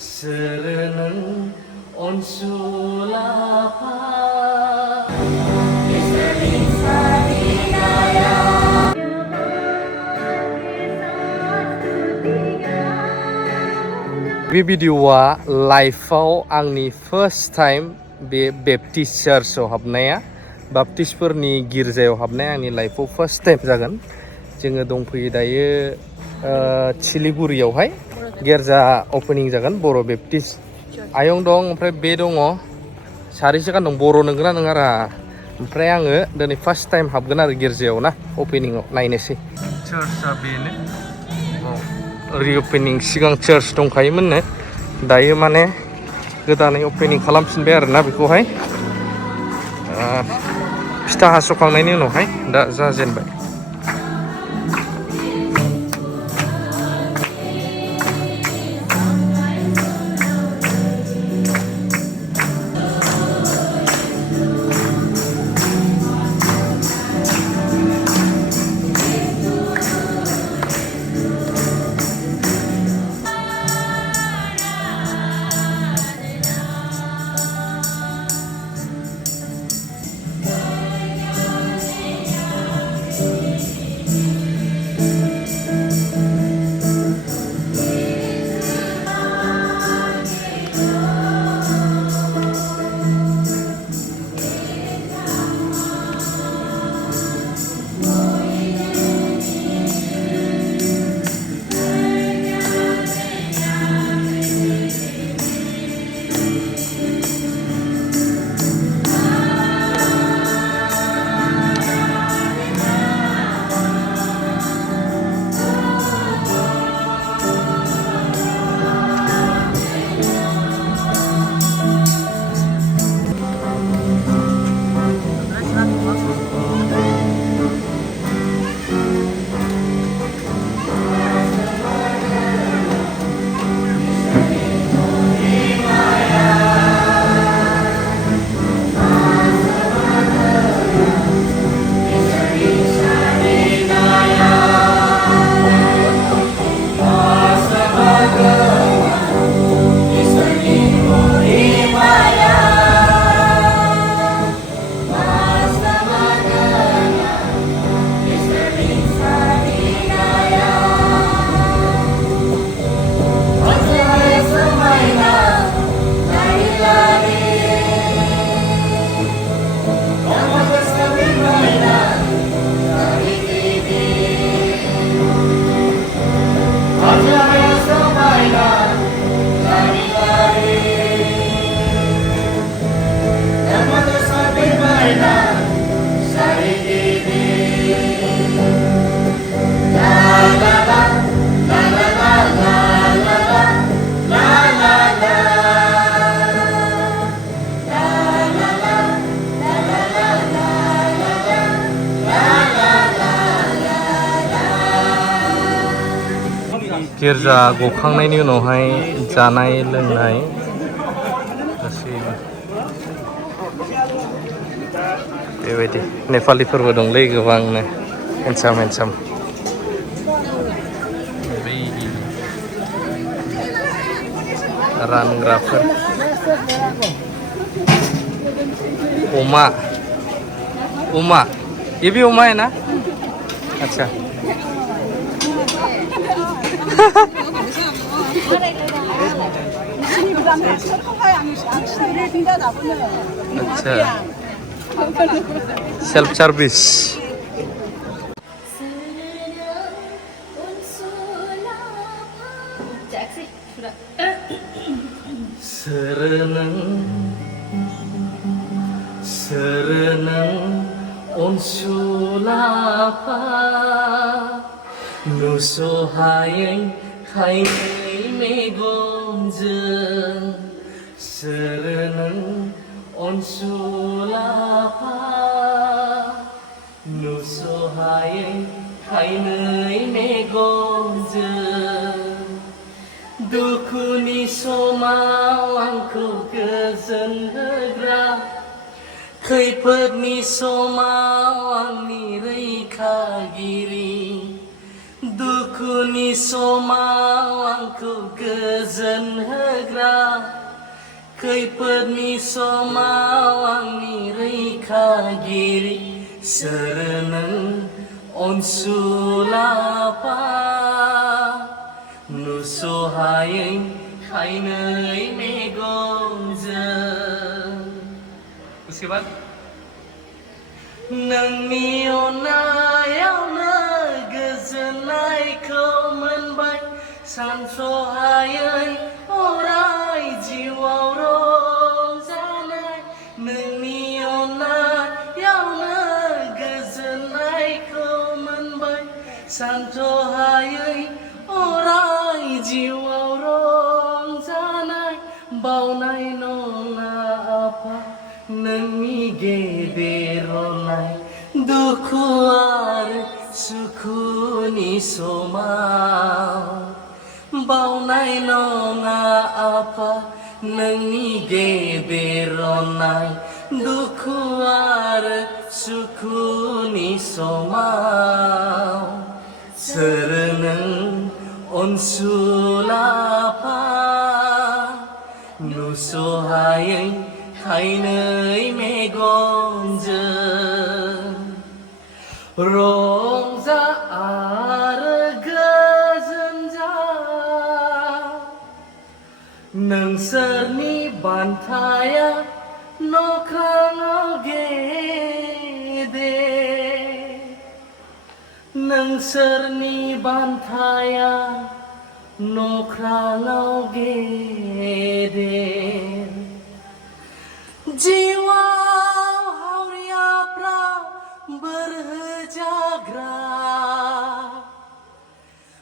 Sereneng onsulapa बे भिडिअआ लाइफआव आंनि फर्स्ट टाइम बे बेप्टिस्ट चार्चआव हाबनाया बाप्टिस्टफोरनि गिर्जायाव हाबनाय आंनि लाइफआव फर्स्ट टाइम जागोन। जोङो दंफैयो दायो सिलिगुरियावहाय गिर्जा अपेनिं जागोन बर' बेप्टिस्ट आयं दं ओमफ्राय बे दङ सारिसो गान दं बर' नंगौना नङा ओमफ्राय आङो दिनै फार्स्ट टाइम हाबगोन आरो गिर्जायाव ना अपेनिंआव नायनोसै। चार्चआ बेनो रिअपेनिं सिगां चार्च दंखायोमोननो दायो माने गोदानै अपेनिं खालामफिनबाय आरोना बेखौहाय फिथा हास'खांनायनि उनावहाय दा जाजेनबाय। गिर्जा गखांनायनि उनावहाय जानाय लोंनाय गासैबो बेबायदि नेपालिफोरबो दंलै गोबांनो हेन्डसाम हेन्डसाम बै रानग्राफोर अमा अमा ये भी अमा है ना अच्छा अच्छा self service Sereneng onsulapa nusohayeng kainai megonjeng Sereneng onsulapa nusohayeng kainai megonjeng Dukuni समाव आंखौ गोजोन होग्रा खैफोदनि समाव आंनि रैखागिरि दुखुनि समाव आंखौ आंखौ गोजोन होग्रा खैफोदनि समाव आंनि रैखागिरि सोर नों अनसुलाफा नुस'हायै खायनै मेगनजों उसके बाद नोंनि अननायावनो गोजोननायखौ मोनबाय सानस'हायै अराय जिउआव रंजानाय नोंनि अननायावनो गोजोननायखौ मोनबाय सानस'हायै अराय जिउआव रंजानाय बावनाय नङा आफा नोंनि गेदेर अननाय दुखु आरो सुखुनि समाव बावनाय नङा आफा नोंनि गेदेर अननाय दुखु आरो सुखुनि समाव सोर नों अनसुलाफा नुस'हायै खायनै मेगनजों रंजा आरो गोजोन जा नोंसोरनि बान्थाया नख्राङाव गेदेर नोंसोरनि बान्थाया नख्राङाव गेदेर जिउआव हावरियाफ्रा बोर होजाग्रा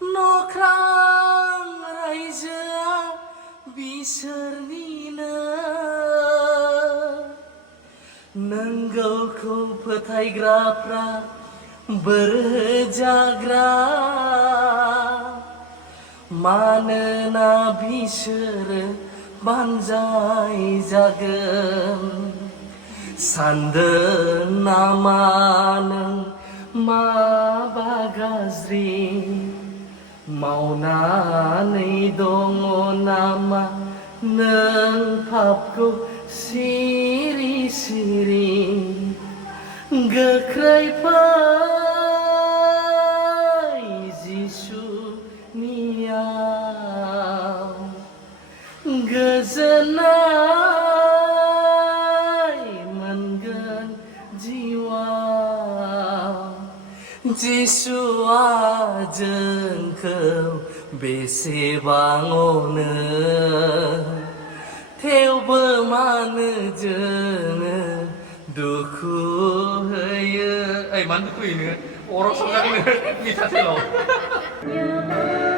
नख्रां रायजोआ बिसोरनिनो नोंगौखौ फोथायग्राफ्रा बोर होजाग्रा मानोना बिसोरो बानजाय जागोन सानदों नामा नों माबा गाज्रि मावनानै दङ नामा नों पापखौ सिरि सिरि गोख्रै फै जिसुनियाव गोजोननाय मोनगोन जिउआव जिसुआ जोंखौ बेसेबां अनो थेवबो मानो जोङो दुखु होयो मानो दुखु होयो नोङो अराव संगारनो मिथा तेलाव